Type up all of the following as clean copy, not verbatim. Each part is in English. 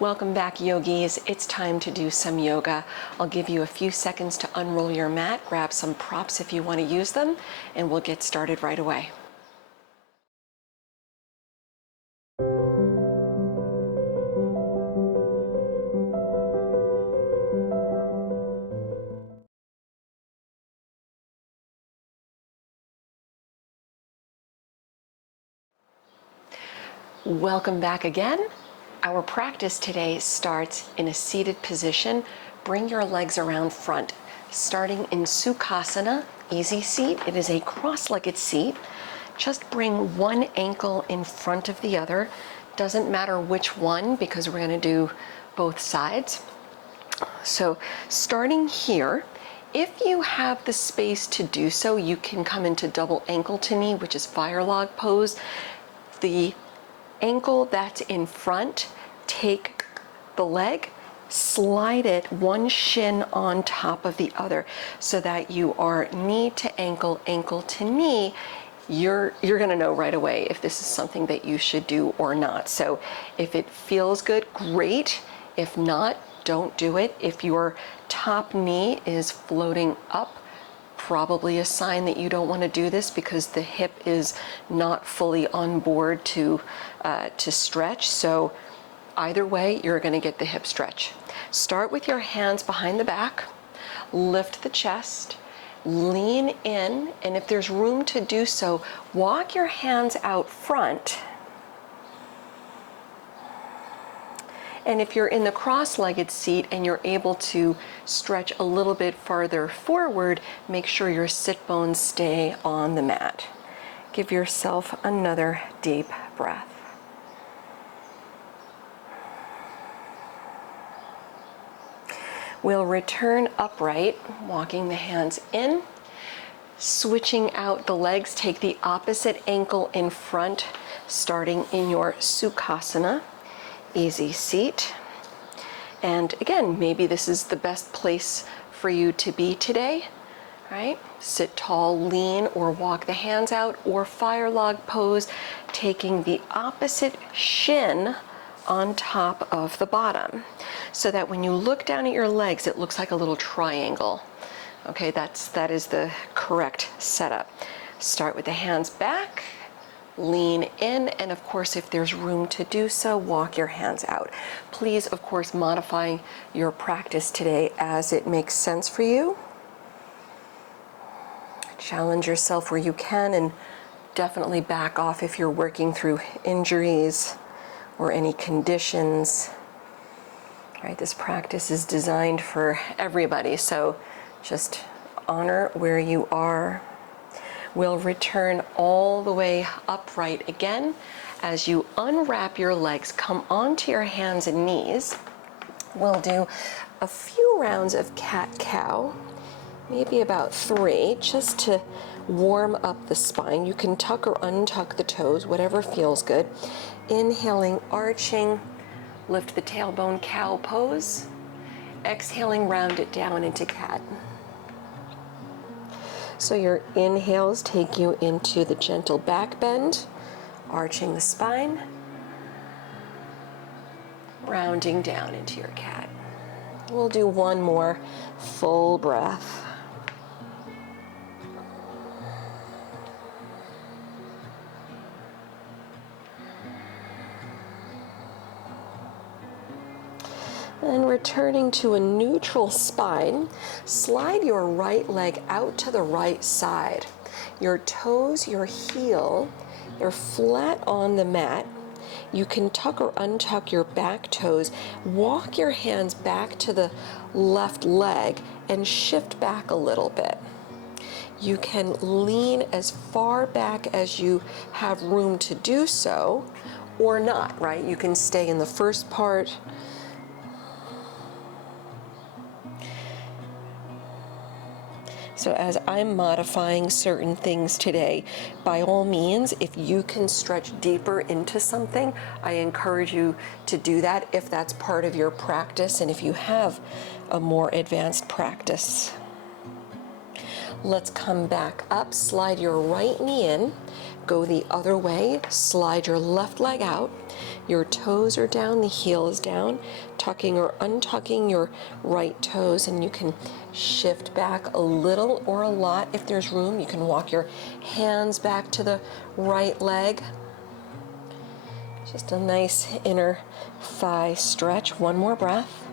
Welcome back, yogis. It's time to do some yoga. I'll give you a few seconds to unroll your mat, grab some props if you want to use them, and we'll get started right away. Welcome back again. Our practice today starts in a seated position. Bring your legs around front, starting in Sukhasana, easy seat. It is a cross-legged seat. Just bring one ankle in front of the other. Doesn't matter which one because we're going to do both sides. So starting here, if you have the space to do so, you can come into double ankle to knee, which is fire log pose. The ankle that's in front, take the leg, slide it one shin on top of the other so that you are knee to ankle, ankle to knee. You're gonna know right away if this is something that you should do or not. So if it feels good, great. If not, don't do it. If your top knee is floating up, probably a sign that you don't want to do this because the hip is not fully on board to stretch. So either way, you're going to get the hip stretch. Start with your hands behind the back, lift the chest, lean in, and if there's room to do so, walk your hands out front. And if you're in the cross-legged seat and you're able to stretch a little bit farther forward, make sure your sit bones stay on the mat. Give yourself another deep breath. We'll return upright, walking the hands in, switching out the legs. Take the opposite ankle in front, starting in your Sukhasana. Easy seat. And again, maybe this is the best place for you to be today, right? Sit tall, lean, or walk the hands out, or fire log pose, taking the opposite shin on top of the bottom, so that when you look down at your legs, it looks like a little triangle. Okay, that is the correct setup. Start with the hands back, lean in, and of course, if there's room to do so, walk your hands out. Please, of course, modify your practice today as it makes sense for you. Challenge yourself where you can, and definitely back off if you're working through injuries or any conditions. Right, this practice is designed for everybody, so just honor where you are. We'll return all the way upright again. As you unwrap your legs, come onto your hands and knees. We'll do a few rounds of cat-cow, maybe about 3, just to warm up the spine. You can tuck or untuck the toes, whatever feels good. Inhaling, arching, lift the tailbone, cow pose. Exhaling, round it down into cat. So your inhales take you into the gentle back bend, arching the spine, rounding down into your cat. We'll do one more full breath. And returning to a neutral spine, slide your right leg out to the right side. Your toes, your heel, they're flat on the mat. You can tuck or untuck your back toes. Walk your hands back to the left leg and shift back a little bit. You can lean as far back as you have room to do so, or not, right? You can stay in the first part. So as I'm modifying certain things today, by all means, if you can stretch deeper into something, I encourage you to do that if that's part of your practice and if you have a more advanced practice. Let's come back up, slide your right knee in, go the other way, slide your left leg out. Your toes are down, the heel is down, tucking or untucking your right toes, and you can shift back a little or a lot if there's room. You can walk your hands back to the right leg. Just a nice inner thigh stretch. One more breath.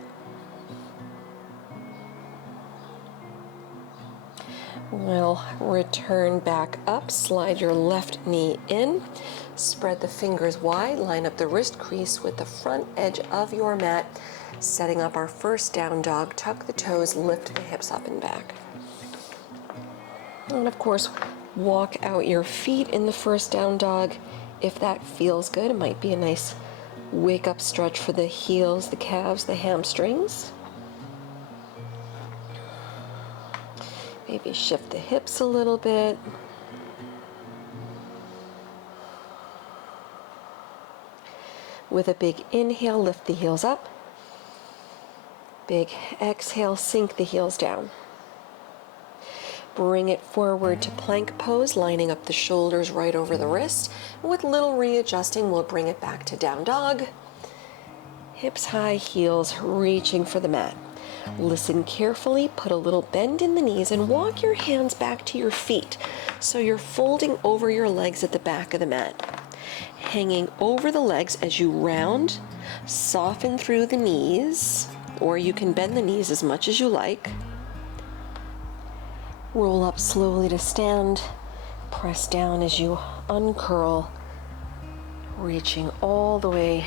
We'll return back up, slide your left knee in, spread the fingers wide, line up the wrist crease with the front edge of your mat, setting up our first down dog. Tuck the toes, lift the hips up and back. And of course, walk out your feet in the first down dog. If that feels good, it might be a nice wake up stretch for the heels, the calves, the hamstrings. Maybe shift the hips a little bit. With a big inhale, lift the heels up. Big exhale, sink the heels down. Bring it forward to plank pose, lining up the shoulders right over the wrist. With little readjusting, we'll bring it back to down dog. Hips high, heels reaching for the mat. Listen carefully, put a little bend in the knees, and walk your hands back to your feet. So you're folding over your legs at the back of the mat. Hanging over the legs as you round, soften through the knees, or you can bend the knees as much as you like. Roll up slowly to stand, press down as you uncurl, reaching all the way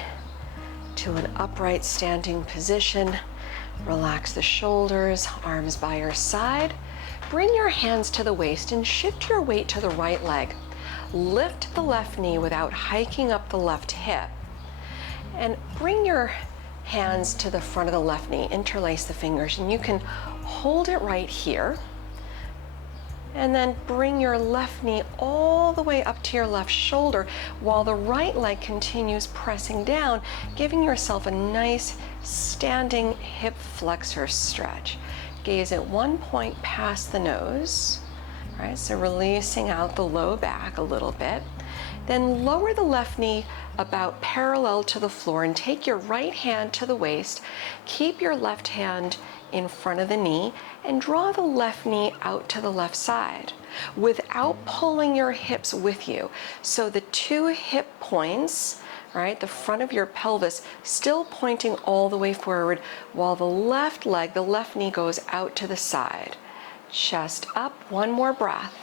to an upright standing position. Relax the shoulders, arms by your side. Bring your hands to the waist and shift your weight to the right leg. Lift the left knee without hiking up the left hip. And bring your hands to the front of the left knee. Interlace the fingers, and you can hold it right here. And then bring your left knee all the way up to your left shoulder while the right leg continues pressing down, giving yourself a nice standing hip flexor stretch. Gaze at one point past the nose, right? So releasing out the low back a little bit. Then lower the left knee about parallel to the floor and take your right hand to the waist. Keep your left hand in front of the knee and draw the left knee out to the left side without pulling your hips with you. So the two hip points, right, the front of your pelvis still pointing all the way forward while the left leg, the left knee goes out to the side. Chest up, one more breath.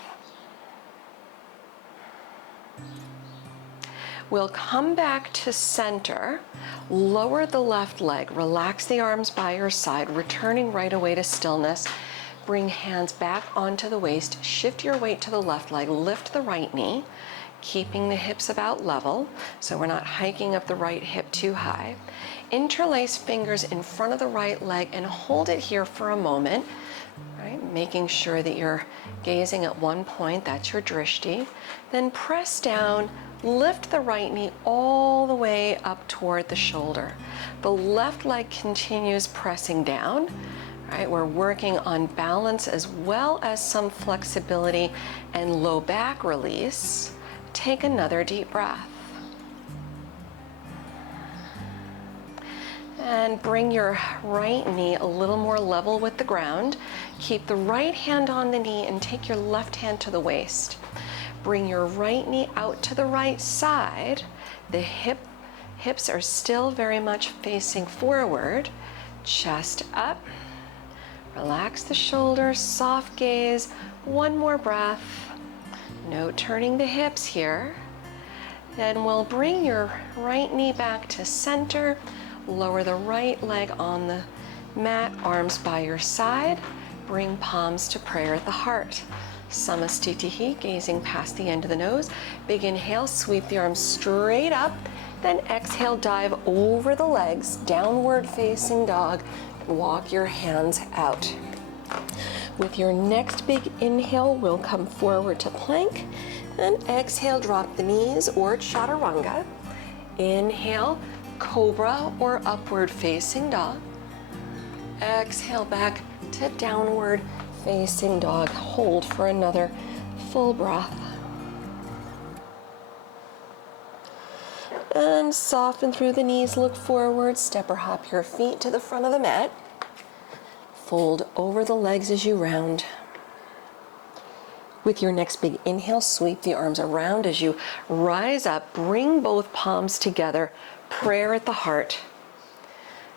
We'll come back to center, lower the left leg, relax the arms by your side, returning right away to stillness. Bring hands back onto the waist, shift your weight to the left leg, lift the right knee, keeping the hips about level, so we're not hiking up the right hip too high. Interlace fingers in front of the right leg and hold it here for a moment, right? Making sure that you're gazing at one point, that's your drishti. Then press down, lift the right knee all the way up toward the shoulder. The left leg continues pressing down, right? We're working on balance as well as some flexibility and low back release. Take another deep breath. And bring your right knee a little more level with the ground. Keep the right hand on the knee and take your left hand to the waist. Bring your right knee out to the right side. The hips are still very much facing forward. Chest up. Relax the shoulders, soft gaze. One more breath. No turning the hips here. Then we'll bring your right knee back to center. Lower the right leg on the mat, arms by your side. Bring palms to prayer at the heart. Samastitihi, gazing past the end of the nose. Big inhale, sweep the arms straight up. Then exhale, dive over the legs, downward facing dog. Walk your hands out. With your next big inhale, we'll come forward to plank. Then exhale, drop the knees or chaturanga. Inhale, cobra or upward facing dog. Exhale back to downward facing dog. Hold for another full breath. And soften through the knees, look forward, step or hop your feet to the front of the mat. Fold over the legs as you round. With your next big inhale, sweep the arms around as you rise up. Bring both palms together, prayer at the heart.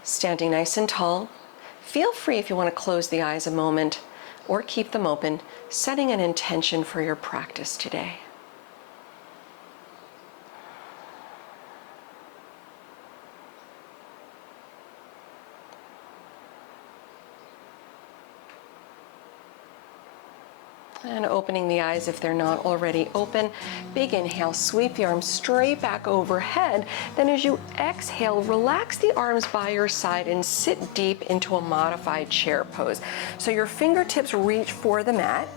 Standing nice and tall. Feel free if you want to close the eyes a moment or keep them open, setting an intention for your practice today. And opening the eyes if they're not already open. Big inhale, sweep the arms straight back overhead. Then as you exhale, relax the arms by your side and sit deep into a modified chair pose. So your fingertips reach for the mat.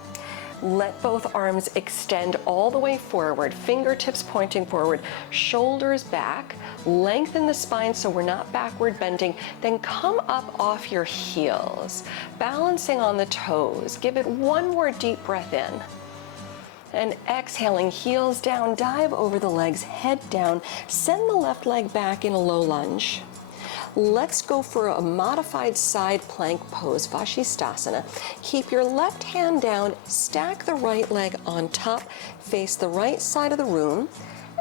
Let both arms extend all the way forward, fingertips pointing forward, shoulders back, lengthen the spine so we're not backward bending, then come up off your heels, balancing on the toes. Give it one more deep breath in. And exhaling, heels down, dive over the legs, head down, send the left leg back in a low lunge. Let's go for a modified side plank pose, Vashistasana. Keep your left hand down, stack the right leg on top, face the right side of the room,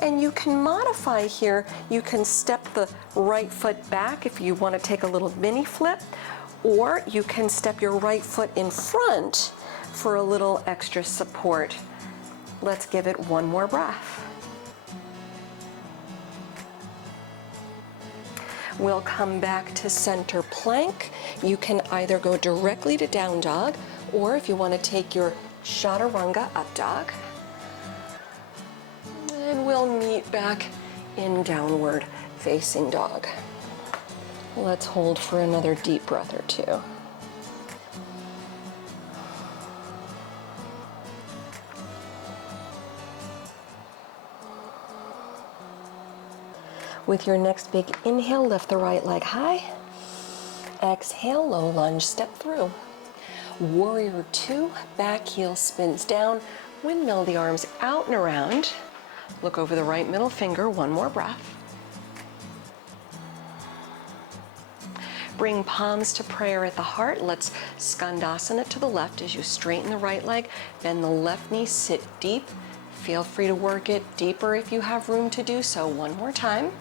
and you can modify here. You can step the right foot back if you want to take a little mini flip, or you can step your right foot in front for a little extra support. Let's give it one more breath. We'll come back to center plank. You can either go directly to down dog, or if you want to take your chaturanga, up dog. And we'll meet back in downward facing dog. Let's hold for another deep breath or two. With your next big inhale, lift the right leg high. Exhale, low lunge, step through. Warrior two, back heel spins down. Windmill the arms out and around. Look over the right middle finger, one more breath. Bring palms to prayer at the heart. Let's Skandasana to the left as you straighten the right leg. Bend the left knee, sit deep. Feel free to work it deeper if you have room to do so. One more time.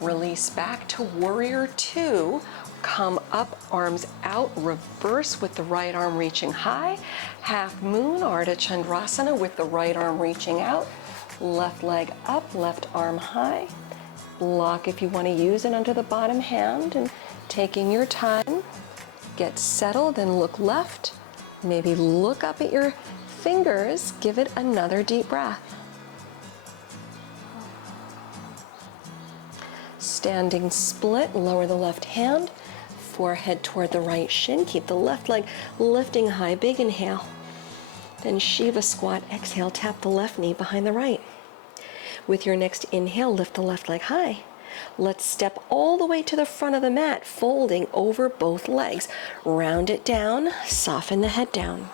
Release back to warrior two. Come up, arms out, reverse with the right arm reaching high. Half moon, Ardha Chandrasana with the right arm reaching out. Left leg up, left arm high. Block if you want to use it under the bottom hand, and taking your time. Get settled and look left. Maybe look up at your fingers. Give it another deep breath. Standing split, lower the left hand, forehead toward the right shin. Keep the left leg lifting high, big inhale. Then Shiva squat, exhale, tap the left knee behind the right. With your next inhale, lift the left leg high. Let's step all the way to the front of the mat, folding over both legs. Round it down, soften the head down.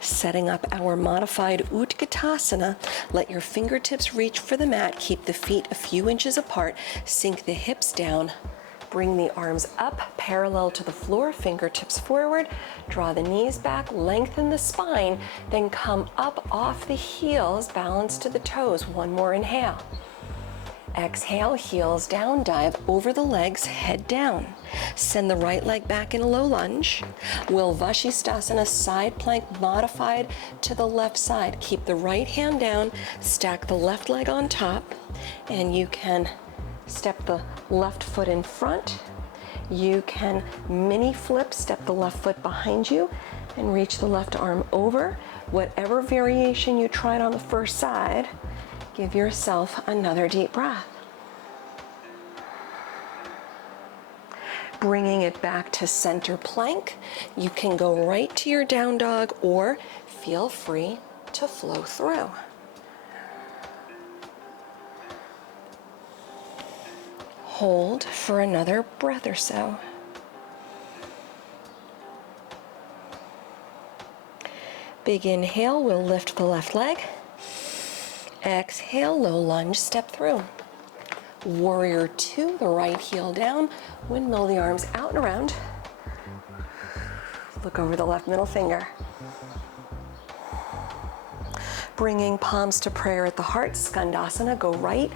Setting up our modified Utkatasana, let your fingertips reach for the mat. Keep the feet a few inches apart. Sink the hips down. Bring the arms up, parallel to the floor, fingertips forward. Draw the knees back, lengthen the spine, then come up off the heels, balance to the toes. One more inhale. Exhale, heels down, dive over the legs, head down. Send the right leg back in a low lunge. We'll Vashistasana, side plank modified to the left side. Keep the right hand down, stack the left leg on top, and you can step the left foot in front. You can mini flip, step the left foot behind you, and reach the left arm over. Whatever variation you tried on the first side, give yourself another deep breath. Bringing it back to center plank. You can go right to your down dog or feel free to flow through. Hold for another breath or so. Big inhale, we'll lift the left leg. Exhale, low lunge, step through. Warrior two, the right heel down, windmill the arms out and around. Look over the left middle finger. Bringing palms to prayer at the heart, Skandasana, go right,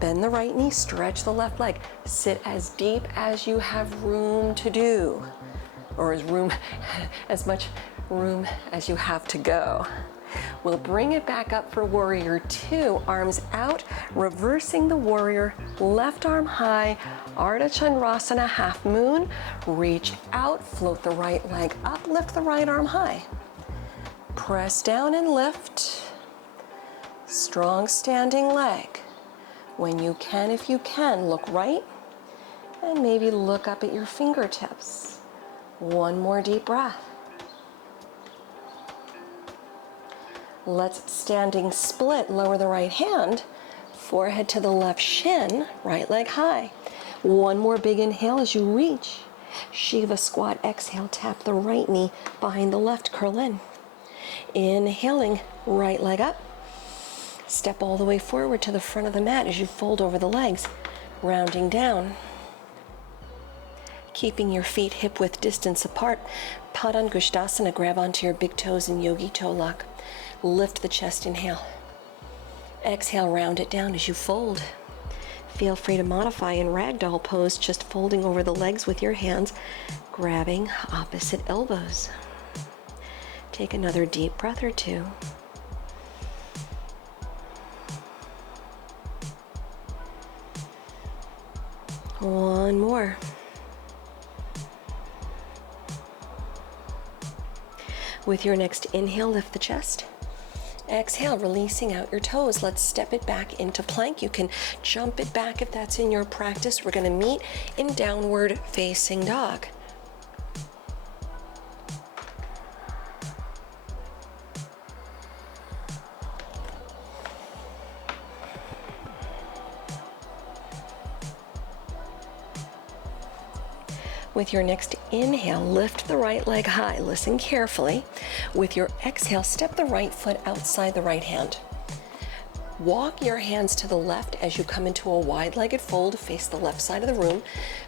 bend the right knee, stretch the left leg. Sit as deep as you have room to do, or as much room as you have to go. We'll bring it back up for warrior two, arms out, reversing the warrior, left arm high, Ardha Chandrasana, half moon, reach out, float the right leg up, lift the right arm high. Press down and lift, strong standing leg. When you can, if you can, look right and maybe look up at your fingertips. One more deep breath. Let's standing split, lower the right hand, forehead to the left shin, right leg high. One more big inhale as you reach. Shiva squat, exhale, tap the right knee behind the left, curl in. Inhaling, right leg up. Step all the way forward to the front of the mat as you fold over the legs, rounding down. Keeping your feet hip-width distance apart, Padangusthasana, grab onto your big toes in yogi toe lock. Lift the chest, inhale. Exhale, round it down as you fold. Feel free to modify in ragdoll pose, just folding over the legs with your hands, grabbing opposite elbows. Take another deep breath or two. One more. With your next inhale, lift the chest. Exhale, releasing out your toes. Let's step it back into plank. You can jump it back if that's in your practice. We're going to meet in downward facing dog. With your next inhale, lift the right leg high. Listen carefully. With your exhale, step the right foot outside the right hand. Walk your hands to the left as you come into a wide-legged fold, face the left side of the room.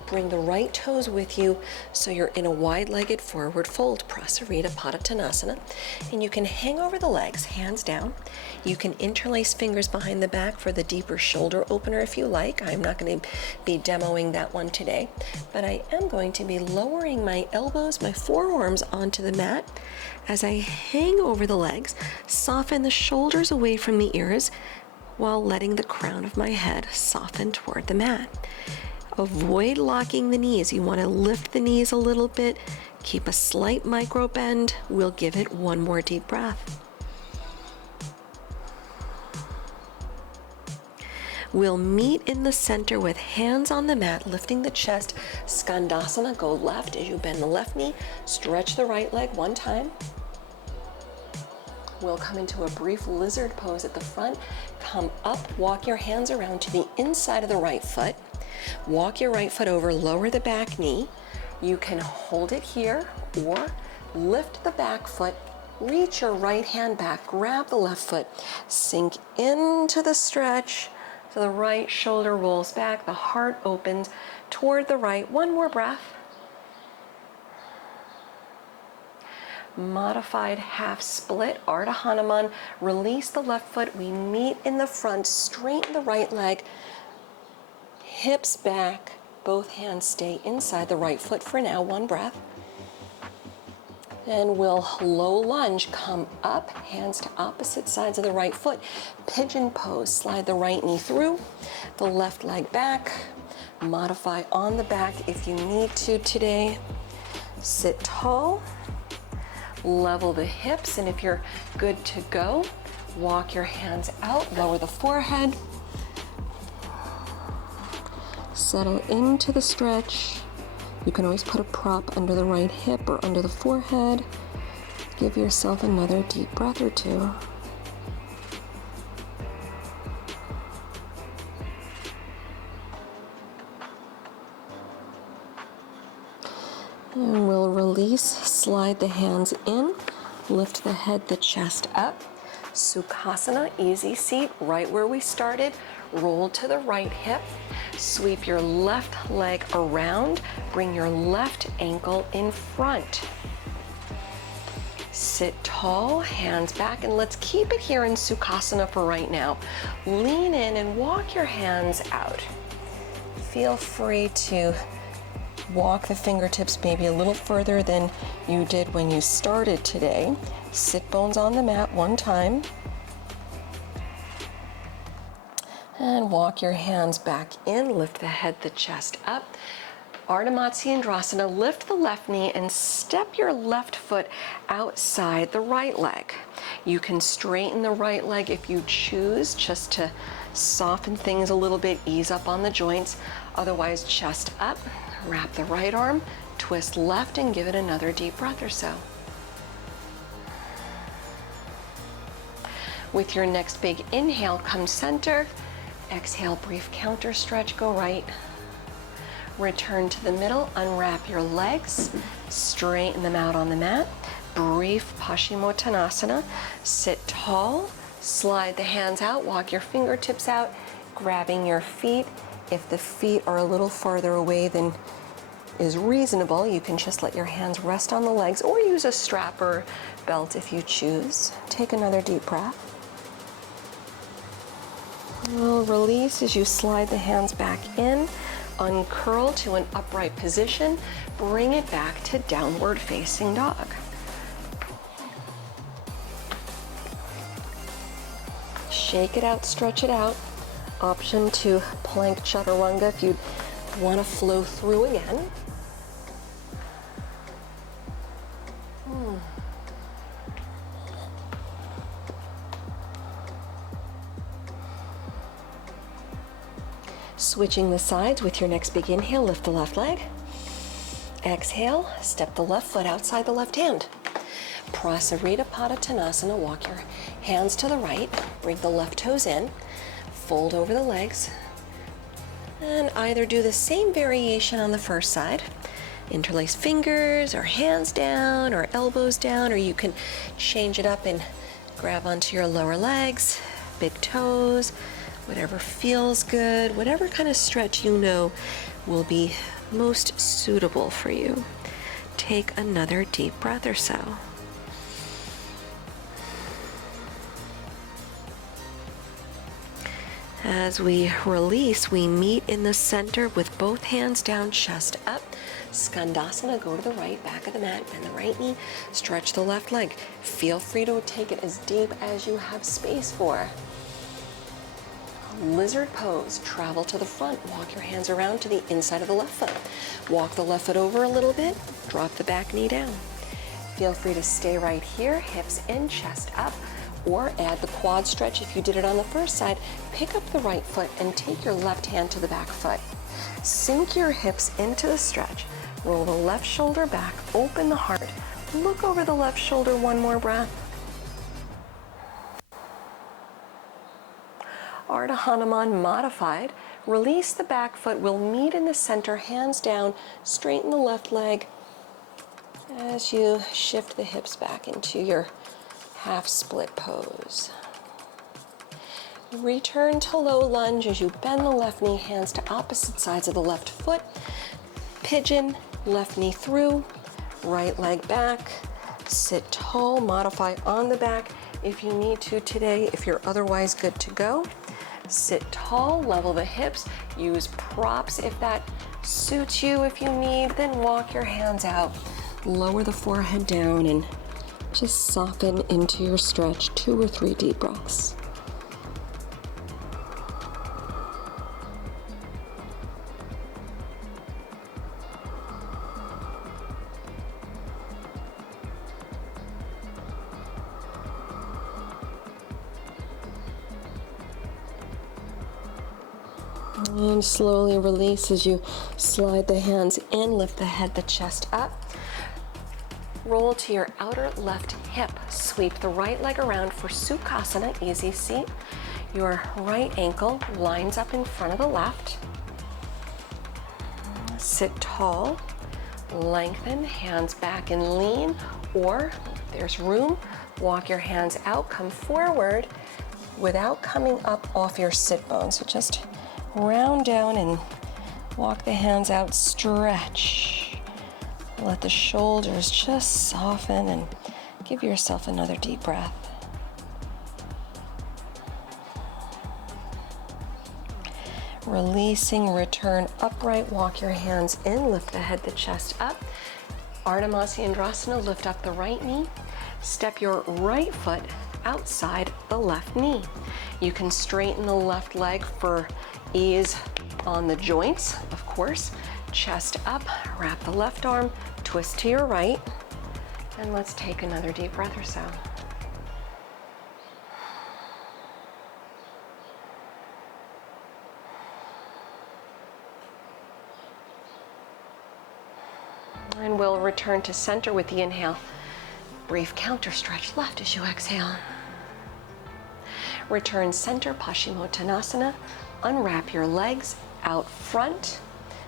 Bring the right toes with you so you're in a wide-legged forward fold, Prasarita Padottanasana. And you can hang over the legs, hands down. You can interlace fingers behind the back for the deeper shoulder opener if you like. I'm not going to be demoing that one today, but I am going to be lowering my elbows, my forearms onto the mat as I hang over the legs, soften the shoulders away from the ears, while letting the crown of my head soften toward the mat. Avoid locking the knees. You want to lift the knees a little bit, keep a slight micro bend. We'll give it one more deep breath. We'll meet in the center with hands on the mat, lifting the chest. Skandasana, go left as you bend the left knee, stretch the right leg one time. We'll come into a brief lizard pose at the front. Come up, walk your hands around to the inside of the right foot. Walk your right foot over, lower the back knee. You can hold it here or lift the back foot, reach your right hand back, grab the left foot, sink into the stretch. So the right shoulder rolls back, the heart opens toward the right. One more breath. Modified half split, Ardha Hanuman. Release the left foot. We meet in the front. Straighten the right leg. Hips back. Both hands stay inside the right foot for now. One breath. And we'll low lunge. Come up, hands to opposite sides of the right foot. Pigeon pose. Slide the right knee through. The left leg back. Modify on the back if you need to today. Sit tall. Level the hips, and if you're good to go, walk your hands out, lower the forehead. Settle into the stretch. You can always put a prop under the right hip or under the forehead. Give yourself another deep breath or two. And we'll release, slide the hands in, lift the head, the chest up. Sukhasana, easy seat, right where we started. Roll to the right hip. Sweep your left leg around. Bring your left ankle in front. Sit tall, hands back, and let's keep it here in Sukhasana for right now. Lean in and walk your hands out. Feel free to walk the fingertips maybe a little further than you did when you started today. Sit bones on the mat one time. And walk your hands back in, lift the head, the chest up. Ardha Matsyendrasana, lift the left knee and step your left foot outside the right leg. You can straighten the right leg if you choose, just to soften things a little bit, ease up on the joints. Otherwise, chest up, wrap the right arm, twist left, and give it another deep breath or so. With your next big inhale, come center. Exhale, brief counter stretch, go right. Return to the middle, unwrap your legs, straighten them out on the mat. Brief Pashimotanasana, sit tall, slide the hands out, walk your fingertips out, grabbing your feet. If the feet are a little farther away than is reasonable, you can just let your hands rest on the legs or use a strap or belt if you choose. Take another deep breath. We'll release as you slide the hands back in. Uncurl to an upright position, bring it back to downward facing dog. Shake it out, stretch it out. Option to plank chaturanga if you want to flow through again. Switching the sides with your next big inhale, lift the left leg. Exhale, step the left foot outside the left hand. Prasarita Padottanasana, walk your hands to the right, bring the left toes in, fold over the legs, and either do the same variation on the first side, interlace fingers or hands down or elbows down, or you can change it up and grab onto your lower legs, big toes, whatever feels good, whatever kind of stretch you know will be most suitable for you. Take another deep breath or so. As we release, we meet in the center with both hands down, chest up. Skandasana, go to the right, back of the mat, bend the right knee, stretch the left leg. Feel free to take it as deep as you have space for. Lizard pose, travel to the front, walk your hands around to the inside of the left foot. Walk the left foot over a little bit, drop the back knee down. Feel free to stay right here, hips in, chest up, or add the quad stretch if you did it on the first side. Pick up the right foot and take your left hand to the back foot. Sink your hips into the stretch. Roll the left shoulder back, open the heart. Look over the left shoulder, one more breath. Ardha Hanuman modified. Release the back foot. We'll meet in the center, hands down. Straighten the left leg as you shift the hips back into your half split pose. Return to low lunge as you bend the left knee, hands to opposite sides of the left foot. Pigeon, left knee through, right leg back. Sit tall, modify on the back if you need to today, if you're otherwise good to go. Sit tall, level the hips, use props if that suits you. If you need, then walk your hands out, lower the forehead down, and just soften into your stretch. 2 or 3 deep breaths. And slowly release as you slide the hands in, lift the head, the chest up. Roll to your outer left hip. Sweep the right leg around for Sukhasana, easy seat. Your right ankle lines up in front of the left. Sit tall, lengthen, hands back and lean, or if there's room, Walk your hands out, come forward without coming up off your sit bone. So just round down and walk the hands out, stretch. Let the shoulders just soften and give yourself another deep breath. Releasing, return upright, walk your hands in, lift the head, the chest up. Ardha Matsyendrasana, lift up the right knee. Step your right foot outside the left knee. You can straighten the left leg for ease on the joints, of course. Chest up, wrap the left arm, twist to your right, and let's take another deep breath or so. And we'll return to center with the inhale. Brief counter stretch left as you exhale. Return center, Pashimotanasana. Unwrap your legs out front.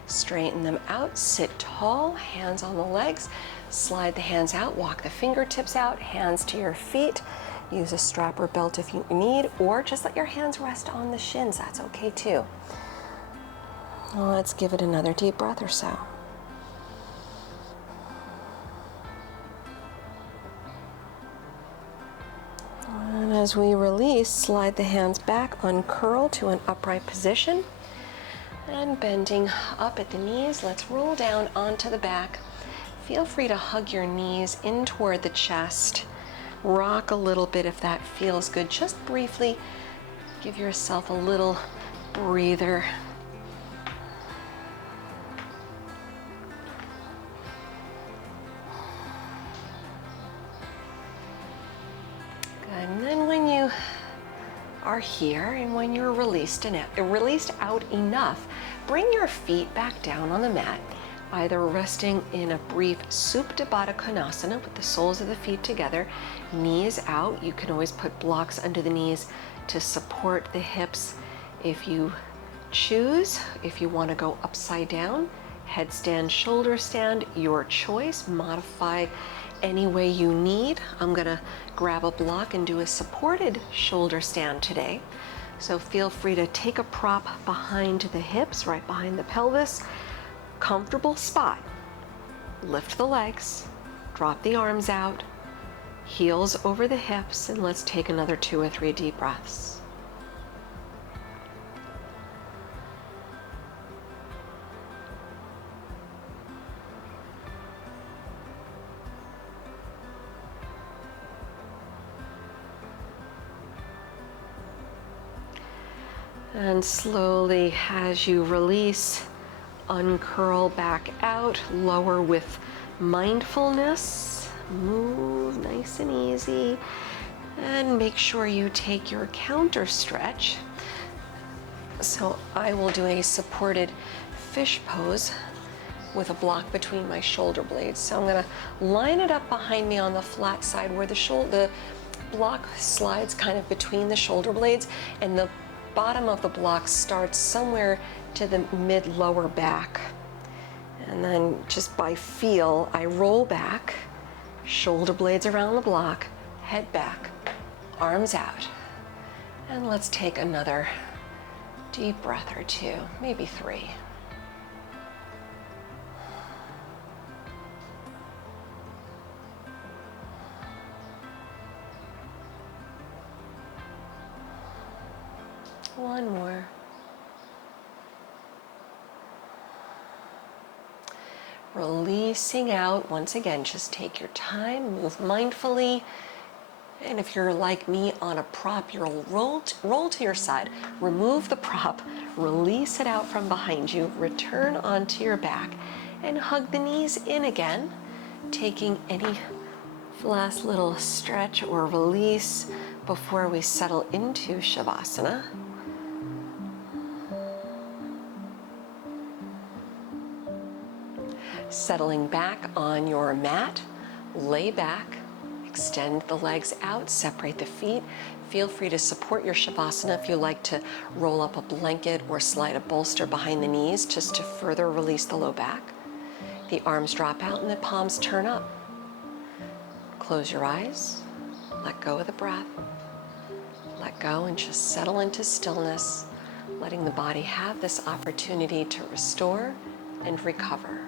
Straighten them out, sit tall, hands on the legs. Slide the hands out, walk the fingertips out, hands to your feet. Use a strap or belt if you need, or just let your hands rest on the shins. That's okay too. Let's give it another deep breath or so. And as we release, slide the hands back, uncurl to an upright position. And bending up at the knees, let's roll down onto the back. Feel free to hug your knees in toward the chest. Rock a little bit if that feels good. Just briefly, give yourself a little breather. And then when you are here and when you're released out enough, bring your feet back down on the mat, either resting in a brief Supta Baddha Konasana with the soles of the feet together, knees out. You can always put blocks under the knees to support the hips if you choose. If you want to go upside down, headstand, shoulder stand, your choice. Modify any way you need. I'm gonna grab a block and do a supported shoulder stand today. So feel free to take a prop behind the hips, right behind the pelvis. Comfortable spot. Lift the legs, drop the arms out, heels over the hips, and let's take another 2 or 3 deep breaths. And slowly, as you release, uncurl back out, lower with mindfulness. Move nice and easy. And make sure you take your counter stretch. So I will do a supported fish pose with a block between my shoulder blades. So I'm gonna line it up behind me on the flat side where the block slides kind of between the shoulder blades, and the bottom of the block starts somewhere to the mid-lower back. And then just by feel, I roll back, shoulder blades around the block, head back, arms out. And let's take another deep breath or 2, maybe 3. One more. Releasing out. Once again, just take your time, move mindfully. And if you're like me on a prop, you'll roll to your side, remove the prop, release it out from behind you, return onto your back, and hug the knees in again, taking any last little stretch or release before we settle into Shavasana. Settling back on your mat, lay back, extend the legs out, separate the feet. Feel free to support your Shavasana if you like to roll up a blanket or slide a bolster behind the knees just to further release the low back. The arms drop out and the palms turn up. Close your eyes. Let go of the breath. Let go and just settle into stillness, letting the body have this opportunity to restore and recover.